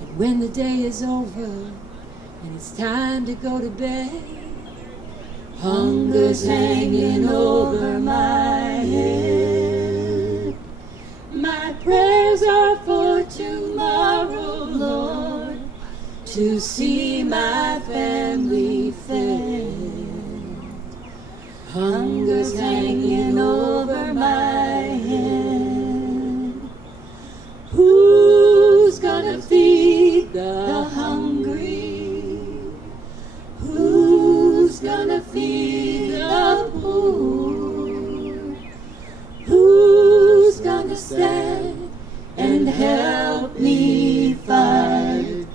And when the day is over and it's time to go to bed, hunger's hanging over my head. My prayers are for tomorrow, Lord, to see my family fed. Hunger's hanging over my head. Who's gonna feed the hungry? Who's gonna feed the poor? Who's gonna stand and help me fight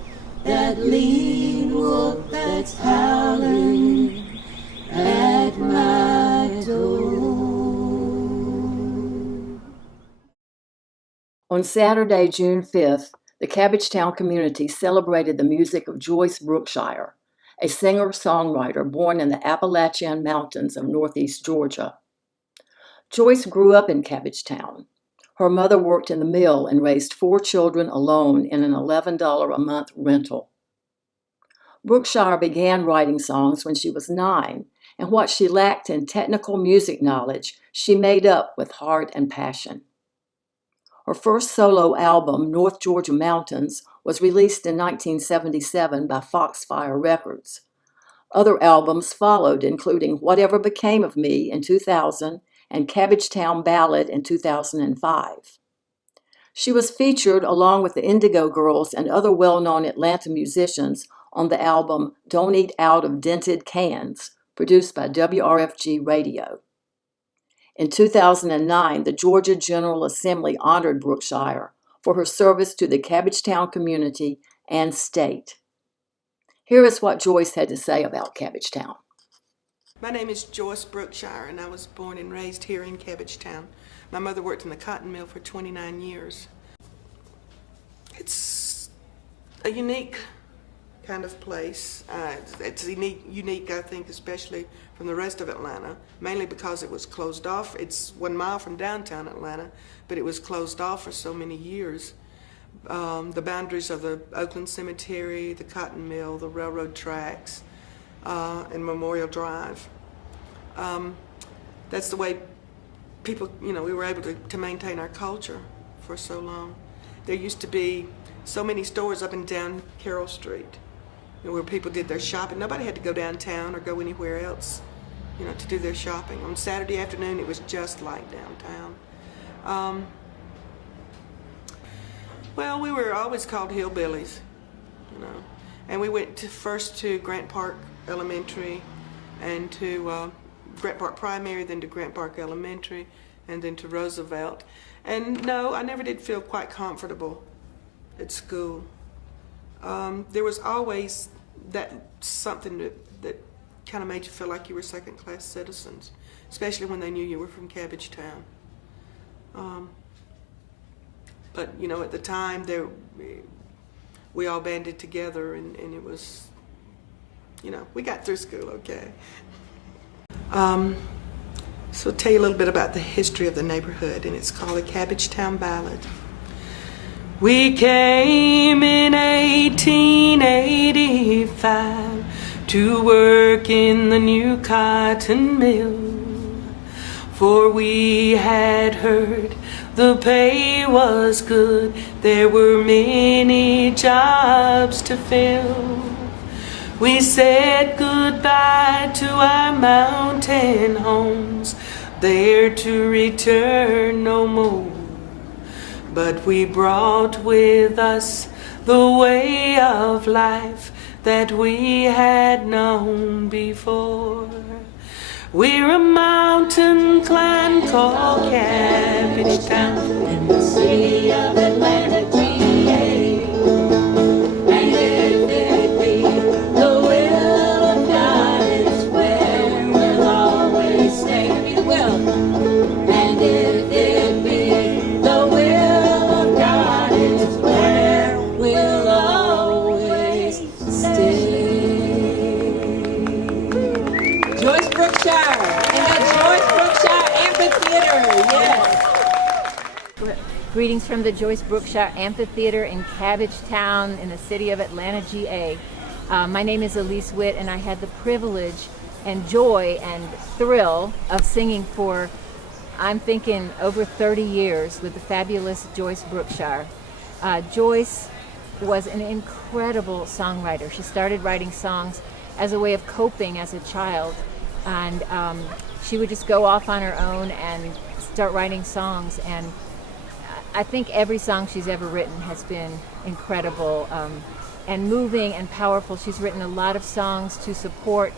that lean wolf that's howling at my door? On Saturday, June 5th, the Cabbagetown community celebrated the music of Joyce Brookshire, a singer-songwriter born in the Appalachian Mountains of northeast Georgia. Joyce grew up in Cabbagetown. Her mother worked in the mill and raised 4 children alone in an $11 a month rental. Brookshire began writing songs when she was 9, and what she lacked in technical music knowledge, she made up with heart and passion. Her first solo album, North Georgia Mountains, was released in 1977 by Foxfire Records. Other albums followed, including Whatever Became of Me in 2000 and Cabbagetown Ballad in 2005. She was featured along with the Indigo Girls and other well-known Atlanta musicians on the album Don't Eat Out of Dented Cans, produced by WRFG Radio. In 2009, the Georgia General Assembly honored Brookshire for her service to the Cabbagetown community and state. Here is what Joyce had to say about Cabbagetown. My name is Joyce Brookshire, and I was born and raised here in Cabbagetown. My mother worked in the cotton mill for 29 years. It's a unique kind of place. It's unique, I think, especially from the rest of Atlanta, mainly because it was closed off. It's 1 mile from downtown Atlanta, but it was closed off for so many years. The boundaries of the Oakland Cemetery, the cotton mill, the railroad tracks, and Memorial Drive. That's the way people, we were able to maintain our culture for so long. There used to be so many stores up and down Carroll Street, where people did their shopping. Nobody had to go downtown or go anywhere else, to do their shopping. On Saturday afternoon, it was just like downtown. Well, we were always called hillbillies, and we went first to Grant Park Elementary and to Grant Park Primary, then to Grant Park Elementary, and then to Roosevelt. And no, I never did feel quite comfortable at school. There was always that something that kind of made you feel like you were second-class citizens, especially when they knew you were from Cabbagetown. But at the time, we all banded together, and it was, we got through school okay. So I'll tell you a little bit about the history of the neighborhood, and it's called the Cabbagetown Ballad. We came in 1885 to work in the new cotton mill, for we had heard the pay was good, there were many jobs to fill. We said goodbye to our mountain homes, there to return no more. But we brought with us the way of life that we had known before. We're a mountain clan called Cabbagetown in the city of Atlanta, GA. And if it be the will of God, it's where we'll always stay. Be the will. And if it be the will of God, it's where we'll always stay. Joyce Brookshire and the Joyce Brookshire Amphitheater, yes. Greetings from the Joyce Brookshire Amphitheater in Cabbagetown in the city of Atlanta, GA. My name is Elise Witt, and I had the privilege and joy and thrill of singing for, I'm thinking, over 30 years with the fabulous Joyce Brookshire. Joyce was an incredible songwriter. She started writing songs as a way of coping as a child, and she would just go off on her own and start writing songs, and I think every song she's ever written has been incredible and moving and powerful. She's written a lot of songs to support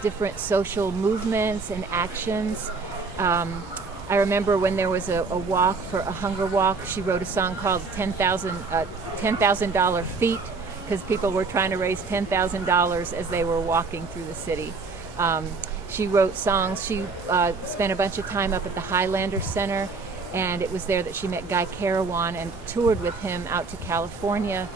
different social movements and actions. I remember when there was a walk, for a hunger walk, she wrote a song called $10,000 Feet, because people were trying to raise $10,000 as they were walking through the city. She wrote songs. She spent a bunch of time up at the Highlander Center, and it was there that she met Guy Carawan and toured with him out to California.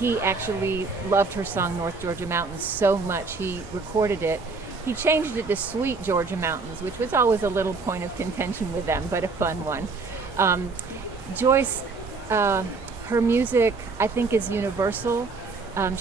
He actually loved her song North Georgia Mountains so much he recorded it. He changed it to Sweet Georgia Mountains, which was always a little point of contention with them, but a fun one. Joyce, her music, I think, is universal.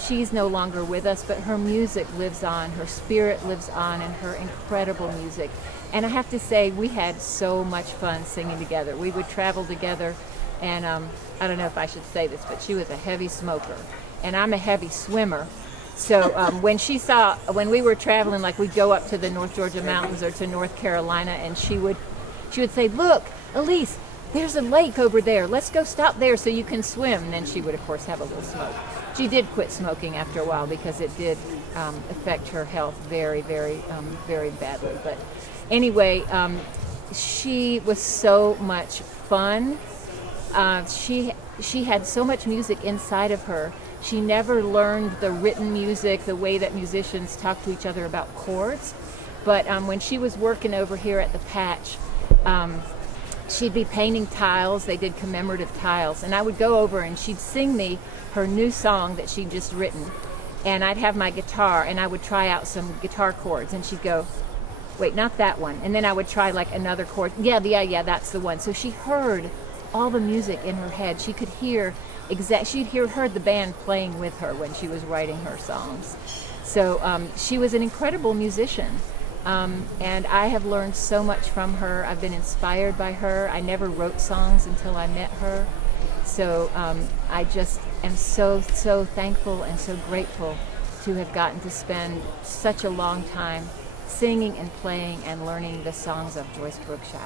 She's no longer with us, but her music lives on, her spirit lives on, and her incredible music. And I have to say, we had so much fun singing together. We would travel together, and I don't know if I should say this, but she was a heavy smoker, and I'm a heavy swimmer. So when we were traveling, like we'd go up to the North Georgia Mountains or to North Carolina, and she would say, "Look, Elise, there's a lake over there. Let's go stop there so you can swim." And then she would, of course, have a little smoke. She did quit smoking after a while because it did affect her health very, very, very badly. But anyway, she was so much fun. She had so much music inside of her. She never learned the written music, the way that musicians talk to each other about chords. But when she was working over here at the Patch, she'd be painting tiles. They did commemorative tiles. And I would go over and she'd sing me her new song that she'd just written. And I'd have my guitar and I would try out some guitar chords. And she'd go, "Wait, not that one." And then I would try like another chord. Yeah, that's the one. So she heard all the music in her head. She could hear heard the band playing with her when she was writing her songs. So she was an incredible musician. And I have learned so much from her. I've been inspired by her. I never wrote songs until I met her. So I just am so, so thankful and so grateful to have gotten to spend such a long time singing and playing and learning the songs of Joyce Brookshire.